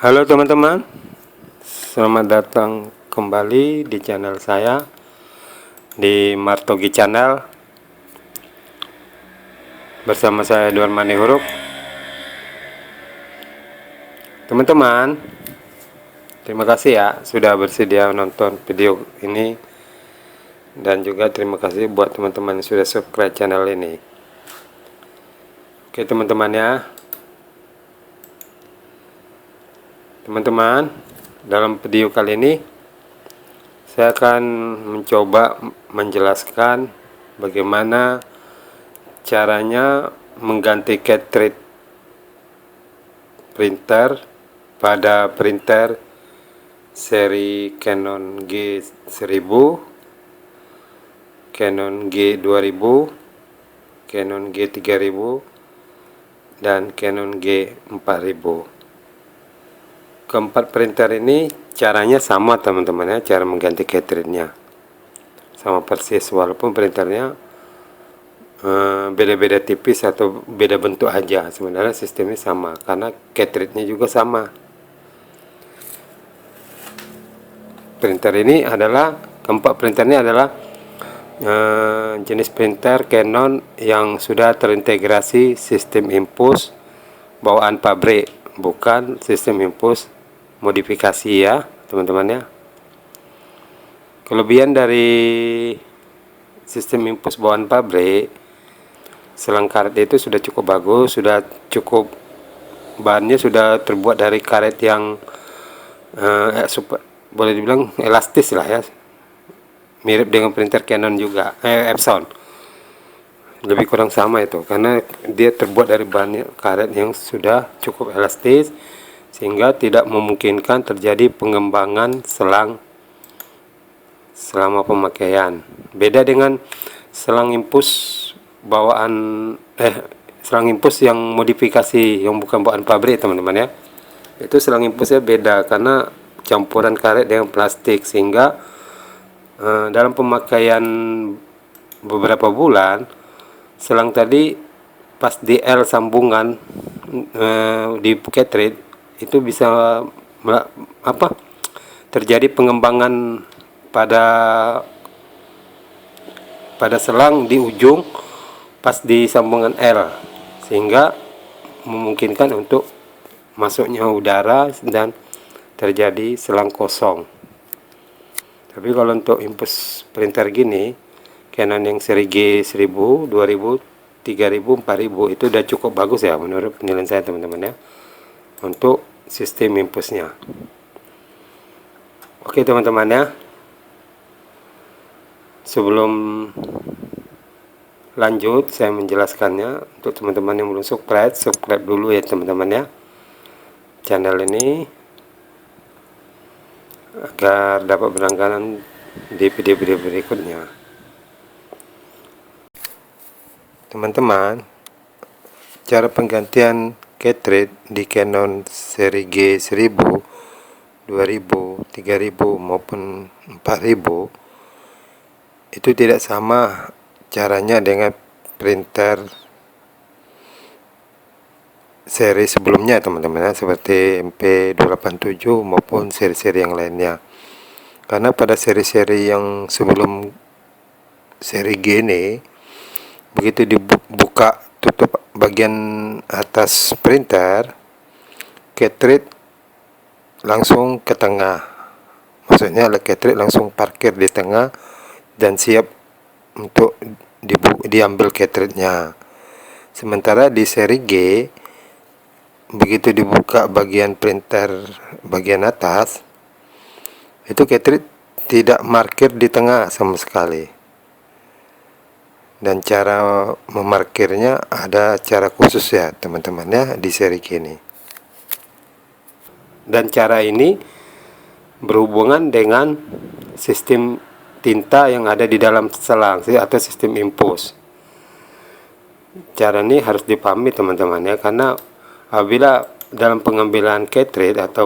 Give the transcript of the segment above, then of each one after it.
Halo teman-teman, selamat datang kembali di channel saya di Martogi Channel bersama saya Edward Manihuruk. Teman-teman, terima kasih ya sudah bersedia menonton video ini, dan juga terima kasih buat teman-teman yang sudah subscribe channel ini. Oke teman-teman ya, teman-teman, dalam video kali ini saya akan mencoba menjelaskan bagaimana caranya mengganti cartridge printer pada printer seri Canon G1000, Canon G2000, Canon G3000, dan Canon G4000. Keempat printer ini caranya sama teman-teman ya, cara mengganti cartridge-nya sama persis, walaupun printernya beda-beda tipis atau beda bentuk aja, sebenarnya sistemnya sama karena cartridge-nya juga sama. Keempat printer ini adalah jenis printer Canon yang sudah terintegrasi sistem impus bawaan pabrik, bukan sistem impus modifikasi ya teman-teman ya. Kelebihan dari sistem impus bawaan pabrik, selang karet itu sudah cukup bagus, sudah cukup, bahannya sudah terbuat dari karet yang boleh dibilang elastis lah ya, mirip dengan printer Canon juga, Epson, lebih kurang sama itu, karena dia terbuat dari bahan karet yang sudah cukup elastis sehingga tidak memungkinkan terjadi pengembangan selang selama pemakaian. Beda dengan selang impus bawaan selang impus yang modifikasi yang bukan bawaan pabrik teman-teman ya. Itu selang impusnya beda karena campuran karet dengan plastik, sehingga dalam pemakaian beberapa bulan selang tadi pas di L sambungan di cartridge itu bisa terjadi pengembangan pada selang di ujung pas di sambungan L, sehingga memungkinkan untuk masuknya udara dan terjadi selang kosong. Tapi kalau untuk impus printer gini, Canon yang seri G1000, 2000, 3000, 4000 itu udah cukup bagus ya menurut penilaian saya teman-teman ya, untuk sistem impusnya. Oke teman-teman ya, sebelum lanjut saya menjelaskannya, untuk teman-teman yang belum subscribe dulu ya teman-teman ya channel ini, agar dapat berlangganan di video-video berikutnya. Teman-teman, cara penggantian cartridge di Canon seri G1000, 2000, 3000 maupun 4000 itu tidak sama caranya dengan printer seri sebelumnya teman-teman ya, seperti MP287 maupun seri-seri yang lainnya. Karena pada seri-seri yang sebelum seri G ini, begitu dibuka tutup bagian atas printer, cartridge langsung ke tengah, maksudnya cartridge langsung parkir di tengah dan siap untuk diambil cartridge-nya. Sementara di seri G, begitu dibuka bagian printer bagian atas, itu cartridge tidak parkir di tengah sama sekali. Dan cara memarkirnya ada cara khusus ya teman-teman ya di seri G ini. Dan cara ini berhubungan dengan sistem tinta yang ada di dalam selang atau sistem impus. Cara ini harus dipahami teman-teman ya, karena apabila dalam pengambilan cartridge atau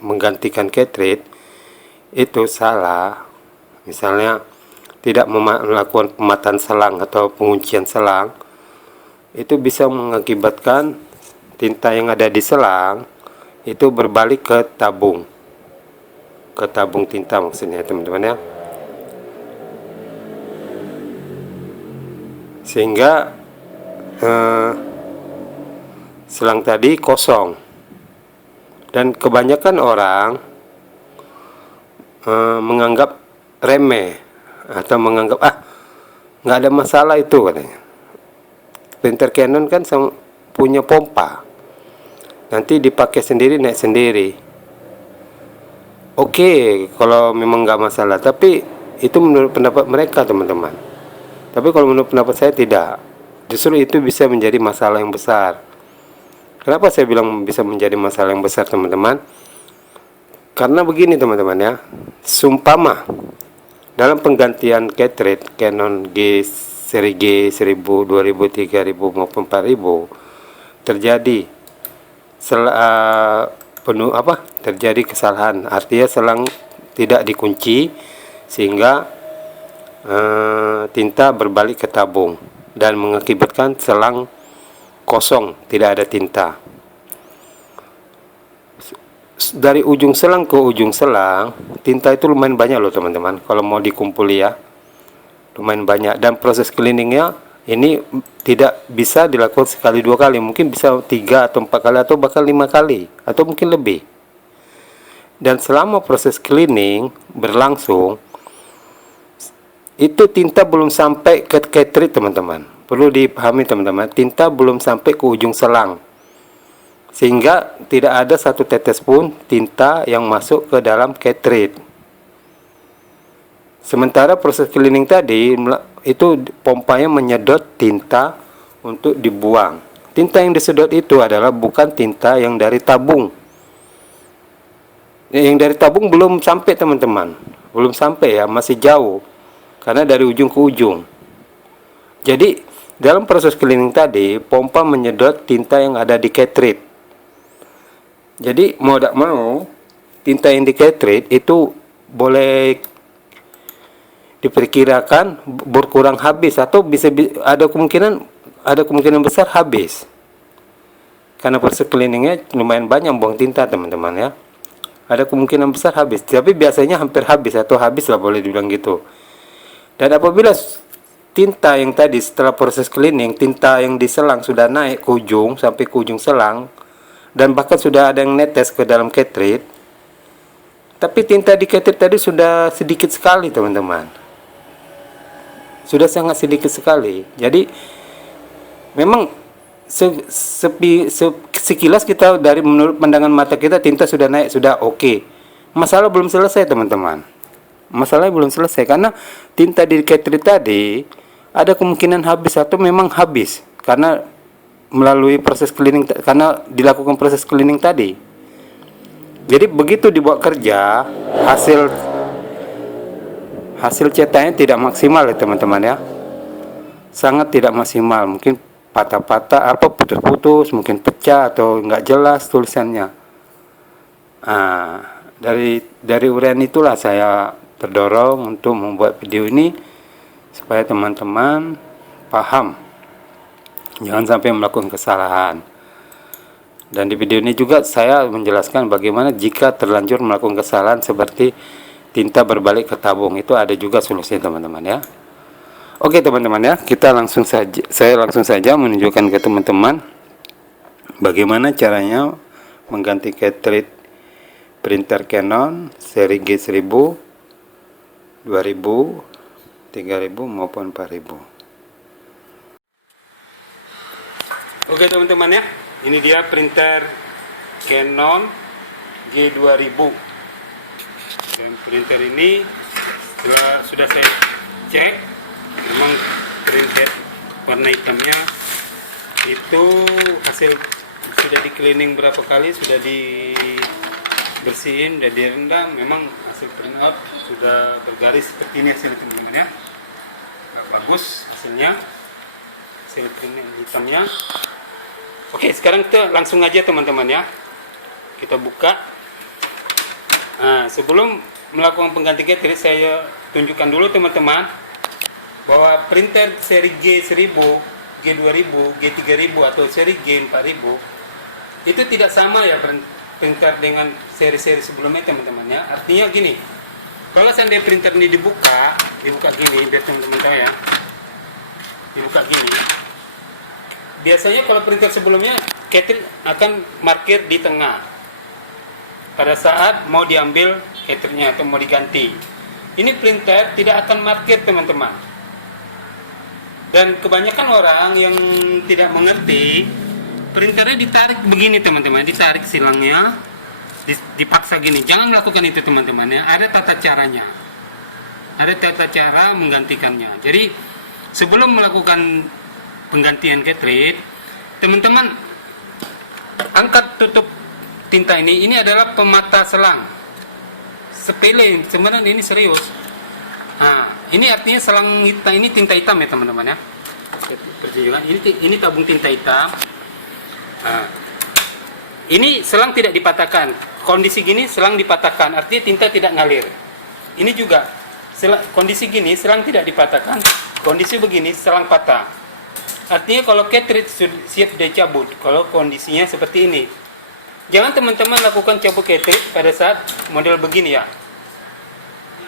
menggantikan cartridge itu salah, misalnya tidak melakukan pemataan selang atau penguncian selang, itu bisa mengakibatkan tinta yang ada di selang itu berbalik ke tabung tinta maksudnya teman-teman ya, sehingga selang tadi kosong. Dan kebanyakan orang menganggap remeh atau menganggap nggak ada masalah itu katanya. Printer Canon kan punya pompa, nanti dipakai sendiri, naik sendiri. Oke, kalau memang nggak masalah, tapi itu menurut pendapat mereka teman-teman. Tapi kalau menurut pendapat saya tidak. Justru itu bisa menjadi masalah yang besar. Kenapa saya bilang bisa menjadi masalah yang besar teman-teman? Karena begini teman-teman ya, sumpama dalam penggantian cartridge Canon seri G 1000, 2000, 3000 maupun 4000 terjadi terjadi kesalahan, artinya selang tidak dikunci sehingga tinta berbalik ke tabung dan mengakibatkan selang kosong, tidak ada tinta. Dari ujung selang ke ujung selang, tinta itu lumayan banyak loh teman-teman. Kalau mau dikumpuli ya, lumayan banyak. Dan proses cleaningnya ini tidak bisa dilakukan sekali dua kali, mungkin bisa 3 atau 4 kali atau bahkan 5 kali atau mungkin lebih. Dan selama proses cleaning berlangsung, itu tinta belum sampai ke cartridge teman-teman. Perlu dipahami teman-teman, tinta belum sampai ke ujung selang, sehingga tidak ada satu tetes pun tinta yang masuk ke dalam cartridge. Sementara proses cleaning tadi itu pompanya menyedot tinta untuk dibuang. Tinta yang disedot itu adalah bukan tinta yang dari tabung. Yang dari tabung belum sampai teman-teman, belum sampai ya, masih jauh karena dari ujung ke ujung. Jadi dalam proses cleaning tadi, pompa menyedot tinta yang ada di cartridge. Jadi mau tidak mau, tinta yang di cartridge itu boleh diperkirakan berkurang habis atau bisa ada kemungkinan besar habis. Karena proses cleaningnya lumayan banyak buang tinta teman-teman ya. Ada kemungkinan besar habis, tapi biasanya hampir habis atau habis lah boleh dibilang gitu. Dan apabila tinta yang tadi setelah proses cleaning, tinta yang di selang sudah naik ke ujung sampai ke ujung selang dan bahkan sudah ada yang netes ke dalam cartridge, tapi tinta di cartridge tadi sudah sedikit sekali teman-teman, sudah sangat sedikit sekali. Jadi memang sekilas kita dari menurut pandangan mata kita tinta sudah naik, sudah oke. Masalah belum selesai teman-teman. Masalahnya belum selesai karena tinta di cartridge tadi ada kemungkinan habis atau memang habis karena melalui proses cleaning, karena dilakukan proses cleaning tadi. Jadi begitu dibawa kerja, hasil cetaknya tidak maksimal ya teman-teman ya. Sangat tidak maksimal, mungkin patah-patah, putus-putus, mungkin pecah atau nggak jelas tulisannya. Dari uraian itulah saya terdorong untuk membuat video ini supaya teman-teman paham, jangan sampai melakukan kesalahan. Dan di video ini juga saya menjelaskan bagaimana jika terlanjur melakukan kesalahan seperti tinta berbalik ke tabung, itu ada juga solusinya teman-teman ya. Oke teman-teman ya, saya langsung saja menunjukkan ke teman-teman bagaimana caranya mengganti cartridge printer Canon seri G1000, 2000, 3000 maupun 4000. Oke teman-teman ya, ini dia printer Canon G2000. Dan printer ini sudah saya cek, memang printer warna hitamnya itu hasil sudah di cleaning berapa kali, sudah dibersihin dan direndam, memang hasil printout sudah bergaris seperti ini hasil teman-teman ya. Bagus hasilnya, hasil printout hitamnya. Oke, sekarang kita langsung aja teman-teman ya, kita buka. Nah, sebelum melakukan pengganti cartridge, saya tunjukkan dulu teman-teman bahwa printer seri G1000, G2000, G3000 atau seri G4000 itu tidak sama ya printer dengan seri-seri sebelumnya teman-teman ya. Artinya gini, kalau seandainya printer ini dibuka gini, biar teman-teman tahu ya, dibuka gini. Biasanya kalau printer sebelumnya cartridge akan markir di tengah pada saat mau diambil cartridge-nya atau mau diganti. Ini printer tidak akan markir teman-teman. Dan kebanyakan orang yang tidak mengerti, printernya ditarik begini teman-teman, ditarik silangnya, dipaksa gini. Jangan lakukan itu teman-teman ya. Ada tata caranya. Ada tata cara menggantikannya. Jadi sebelum melakukan penggantian cartridge, teman-teman angkat tutup tinta ini. Ini adalah pemata selang. Sepele, sebenarnya ini serius. Nah, ini artinya selang hitam, ini tinta hitam ya teman-teman ya. Pertunjukan ini tabung tinta hitam. Nah, ini selang tidak dipatahkan. Kondisi gini selang dipatahkan, artinya tinta tidak ngalir. Ini juga kondisi gini selang tidak dipatahkan. Kondisi begini selang patah. Artinya kalau cartridge siap dicabut, kalau kondisinya seperti ini. Jangan teman-teman lakukan cabut cartridge pada saat model begini ya.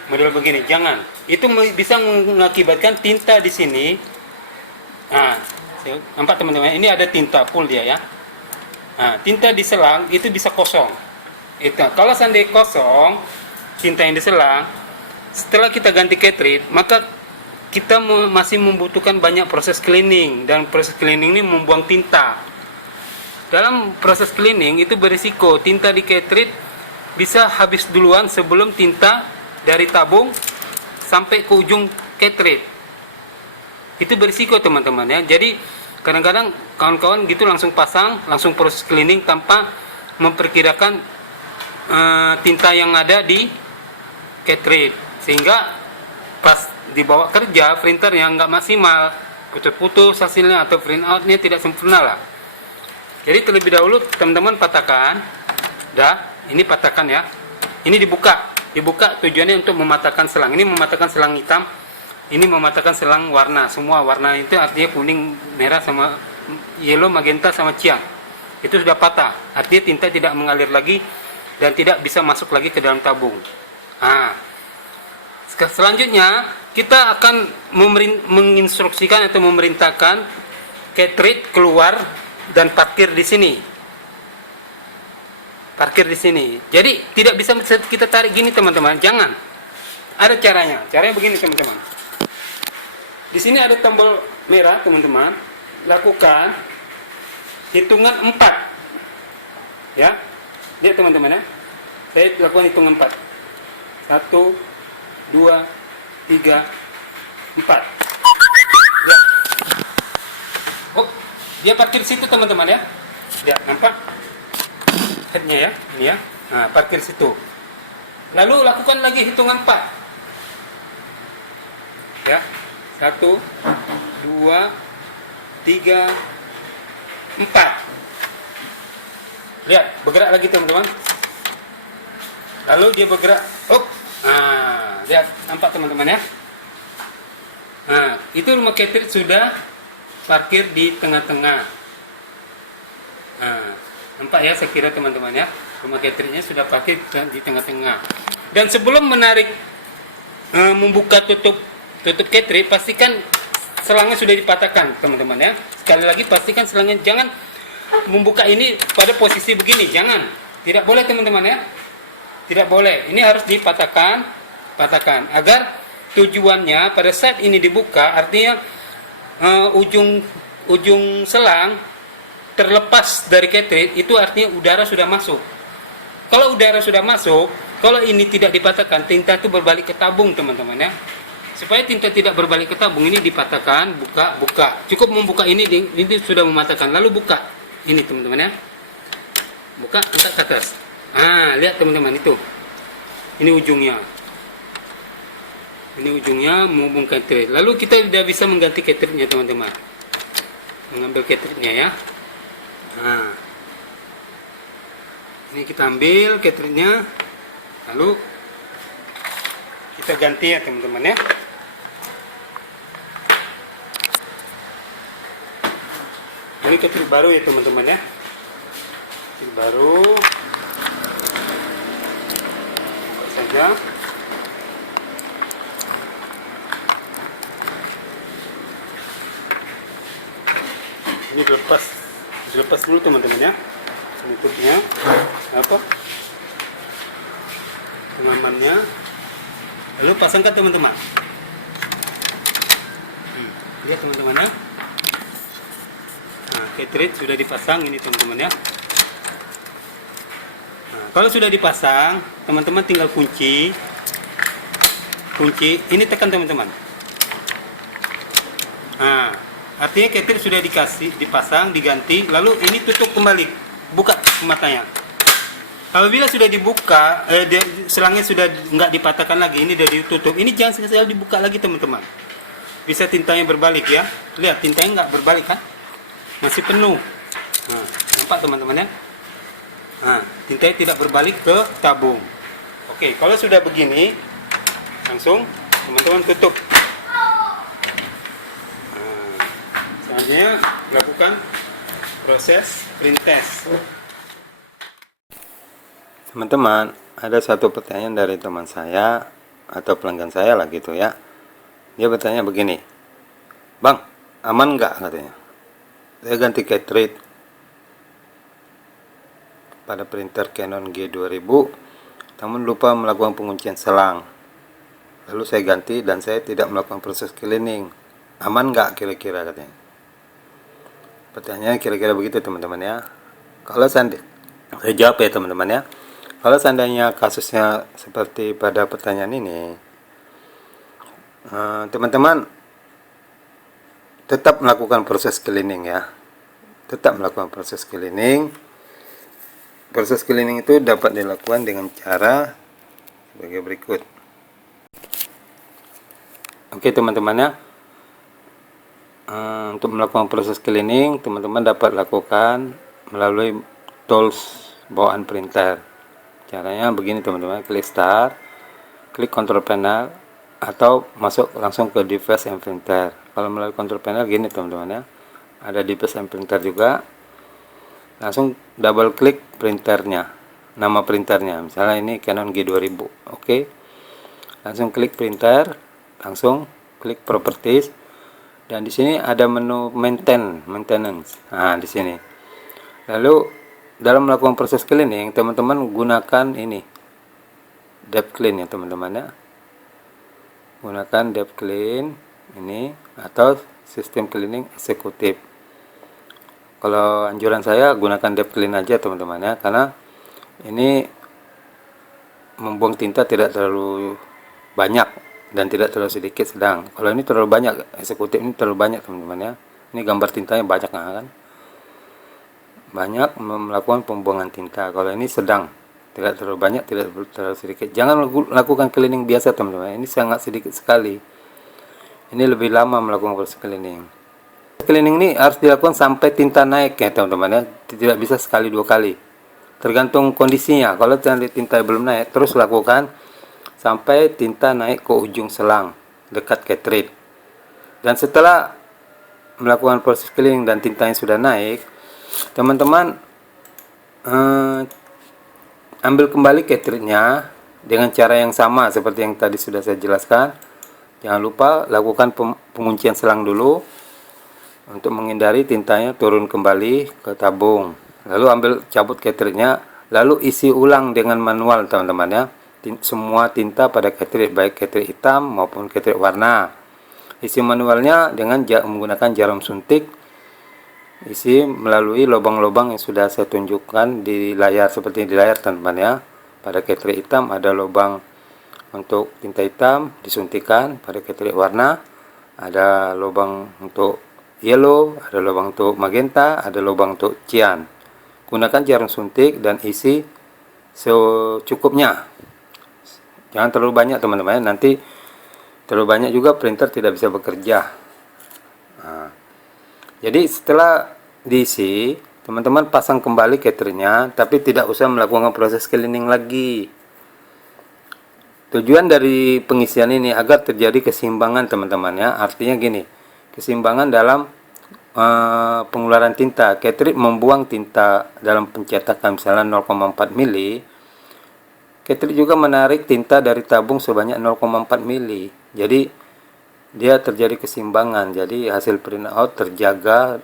Model begini, jangan. Itu bisa mengakibatkan tinta di sini. Nah, nampak teman-teman, ini ada tinta full dia ya. Nah, tinta di selang itu bisa kosong. Itu. Kalau seandainya kosong, tinta yang di selang, setelah kita ganti cartridge, maka kita masih membutuhkan banyak proses cleaning, dan proses cleaning ini membuang tinta. Dalam proses cleaning itu berisiko tinta di cartridge bisa habis duluan sebelum tinta dari tabung sampai ke ujung cartridge. Itu berisiko teman-teman ya. Jadi kadang-kadang kawan-kawan gitu langsung pasang, langsung proses cleaning tanpa memperkirakan tinta yang ada di cartridge, sehingga pas dibawa kerja printernya nggak maksimal, putus-putus hasilnya atau print outnya tidak sempurna lah. Jadi terlebih dahulu teman-teman patahkan, ini patahkan ya. Ini dibuka tujuannya untuk mematahkan selang. Ini mematahkan selang hitam, ini mematahkan selang warna. Semua warna itu artinya kuning, merah sama yellow, magenta sama cian. Itu sudah patah, artinya tinta tidak mengalir lagi dan tidak bisa masuk lagi ke dalam tabung. Nah, selanjutnya kita akan menginstruksikan atau memerintahkan cartridge keluar dan parkir di sini. Parkir di sini. Jadi tidak bisa kita tarik gini teman-teman. Jangan. Ada caranya. Caranya begini teman-teman. Di sini ada tombol merah teman-teman. Lakukan hitungan 4. Ya. Lihat teman-teman ya. Saya lakukan hitungan 4. 1, 2, 3, 4. Lihat. Oh, dia parkir situ teman-teman ya. Lihat, nampak headnya ya, ini ya. Nah, parkir situ. Lalu lakukan lagi hitungan 4. Ya. 1, 2, 3, 4. Lihat, bergerak lagi teman-teman. Lalu dia bergerak. Oh. Nah, lihat, nampak teman-teman ya. Nah, itu rumah cartridge sudah parkir di tengah-tengah. Nah, nampak ya, saya kira teman-teman ya, rumah cartridge-nya sudah parkir di tengah-tengah. Dan sebelum menarik, membuka tutup cartridge, pastikan selangnya sudah dipatahkan teman-teman ya. Sekali lagi pastikan selangnya, jangan membuka ini pada posisi begini, jangan. Tidak boleh teman-teman ya. Tidak boleh. Ini harus dipatahkan agar tujuannya pada saat ini dibuka, artinya ujung selang terlepas dari cartridge, itu artinya udara sudah masuk. Kalau udara sudah masuk, kalau ini tidak dipatahkan, tinta itu berbalik ke tabung teman-teman ya. Supaya tinta tidak berbalik ke tabung, ini dipatahkan, buka. Cukup membuka ini sudah mematahkan. Lalu buka ini teman-teman ya. Buka, angkat ke atas. Ah, lihat teman-teman itu. Ini ujungnya. Ini ujungnya menghubung cartridge. Lalu kita sudah bisa mengganti cartridge-nya teman-teman. Mengambil cartridge-nya ya. Nah. Ini kita ambil cartridge-nya. Lalu kita ganti ya teman-teman ya. Ini cartridge baru ya teman-teman ya. Cartridge baru. saja. Ini dilepas dulu teman-teman ya, penutupnya apa, pengamannya, lalu pasangkan teman-teman. Lihat teman-teman ya. Nah, cartridge sudah dipasang ini teman-teman ya. Nah, kalau sudah dipasang, teman-teman tinggal kunci ini, tekan teman-teman. Nah, artinya cartridge sudah dipasang, diganti, lalu ini tutup kembali, buka matanya. Apabila sudah dibuka, selangnya sudah nggak dipatahkan lagi, ini sudah ditutup, ini jangan sekali dibuka lagi teman-teman. Bisa tintanya berbalik ya, lihat tintanya nggak berbalik kan, masih penuh. Nah, nampak teman-teman ya. Nah, tintanya tidak berbalik ke tabung. Oke, kalau sudah begini, langsung teman-teman tutup. Selanjutnya lakukan proses print test. Teman-teman, ada satu pertanyaan dari teman saya atau pelanggan saya lah gitu ya. Dia bertanya begini, "Bang, aman nggak?" katanya. Saya ganti cartridge pada printer Canon G2000, namun lupa melakukan penguncian selang. Lalu saya ganti dan saya tidak melakukan proses cleaning. Aman nggak kira-kira katanya. Pertanyaannya kira-kira begitu teman-teman ya. Kalau saya jawab ya teman-teman ya. Kalau seandainya kasusnya seperti pada pertanyaan ini, teman-teman tetap melakukan proses cleaning ya. Tetap melakukan proses cleaning. Proses cleaning itu dapat dilakukan dengan cara sebagai berikut. Oke teman-teman ya. Untuk melakukan proses cleaning, teman-teman dapat lakukan melalui tools bawaan printer. Caranya begini teman-teman, klik start, klik control panel, atau masuk langsung ke device and printer. Kalau melalui control panel gini teman-teman ya, ada device and printer juga. Langsung double klik printernya, nama printernya, misalnya ini Canon G2000. Oke, langsung klik printer, langsung klik properties. Dan di sini ada menu maintenance. Nah, di sini. Lalu dalam melakukan proses cleaning, teman-teman gunakan ini deep clean ya teman-teman ya. Gunakan deep clean ini atau sistem cleaning eksekutif. Kalau anjuran saya gunakan deep clean aja teman-teman ya, karena ini membuang tinta tidak terlalu banyak dan tidak terlalu sedikit sedang. Kalau ini terlalu banyak, eksekutif ini terlalu banyak teman-teman ya. Ini gambar tintanya banyak kan? Banyak melakukan pembuangan tinta. Kalau ini sedang, tidak terlalu banyak, tidak terlalu sedikit. Jangan lakukan cleaning biasa teman-teman. Ini sangat sedikit sekali. Ini lebih lama melakukan proses cleaning. Cleaning ini harus dilakukan sampai tinta naik ya teman-teman ya. Tidak bisa sekali dua kali. Tergantung kondisinya. Kalau tinta belum naik, terus lakukan sampai tinta naik ke ujung selang dekat cartridge. Dan setelah melakukan proses cleaning dan tintanya sudah naik, teman-teman ambil kembali cartridge-nya dengan cara yang sama seperti yang tadi sudah saya jelaskan. Jangan lupa lakukan penguncian selang dulu untuk menghindari tintanya turun kembali ke tabung. Lalu cabut cartridge-nya, lalu isi ulang dengan manual teman-teman ya. Semua tinta pada cartridge, baik cartridge hitam maupun cartridge warna. Isi manualnya dengan menggunakan jarum suntik. Isi melalui lubang-lubang yang sudah saya tunjukkan di layar, seperti di layar teman-teman ya. Pada cartridge hitam ada lubang untuk tinta hitam disuntikan, pada cartridge warna ada lubang untuk yellow, ada lubang untuk magenta, ada lubang untuk cyan. Gunakan jarum suntik dan isi secukupnya. Jangan terlalu banyak teman-teman, nanti terlalu banyak juga printer tidak bisa bekerja. Nah, jadi setelah diisi, teman-teman pasang kembali cartridge-nya, tapi tidak usah melakukan proses cleaning lagi. Tujuan dari pengisian ini agar terjadi keseimbangan teman-teman ya. Artinya gini, keseimbangan dalam pengeluaran tinta. Cartridge membuang tinta dalam pencetakan misalnya 0,4 mili. Cartridge juga menarik tinta dari tabung sebanyak 0,4 mili. Jadi dia terjadi keseimbangan. Jadi hasil print out terjaga,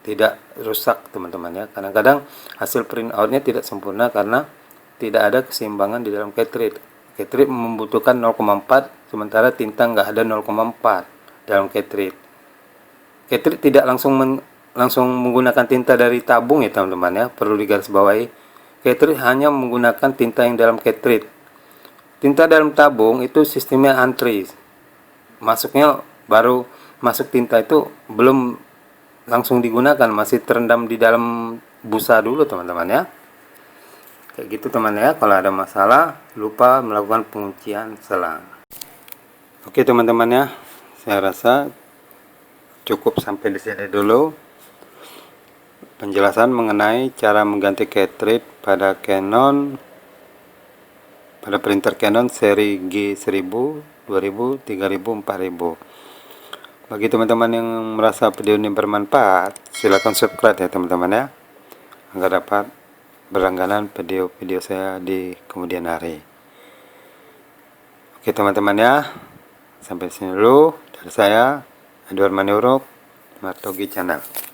tidak rusak teman-teman ya. Kadang-kadang hasil print outnya tidak sempurna karena tidak ada keseimbangan di dalam cartridge. Cartridge membutuhkan 0,4 sementara tinta nggak ada 0,4 dalam cartridge. Cartridge tidak langsung menggunakan tinta dari tabung ya teman-teman ya, perlu digarisbawahi. Cartridge hanya menggunakan tinta yang dalam cartridge. Tinta dalam tabung itu sistemnya antri. Masuknya baru masuk tinta itu belum langsung digunakan, masih terendam di dalam busa dulu teman-teman ya. Kayak gitu teman ya, kalau ada masalah lupa melakukan penguncian selang. Oke teman-teman ya, saya rasa cukup sampai di sini dulu penjelasan mengenai cara mengganti cartridge pada printer Canon seri G1000, 2000, 3000, 4000. Bagi teman-teman yang merasa video ini bermanfaat, silakan subscribe ya teman-teman ya, agar dapat berlangganan video-video saya di kemudian hari. Oke teman-teman ya, sampai sini dulu dari saya, Edward Maniuruk, Martogi Channel.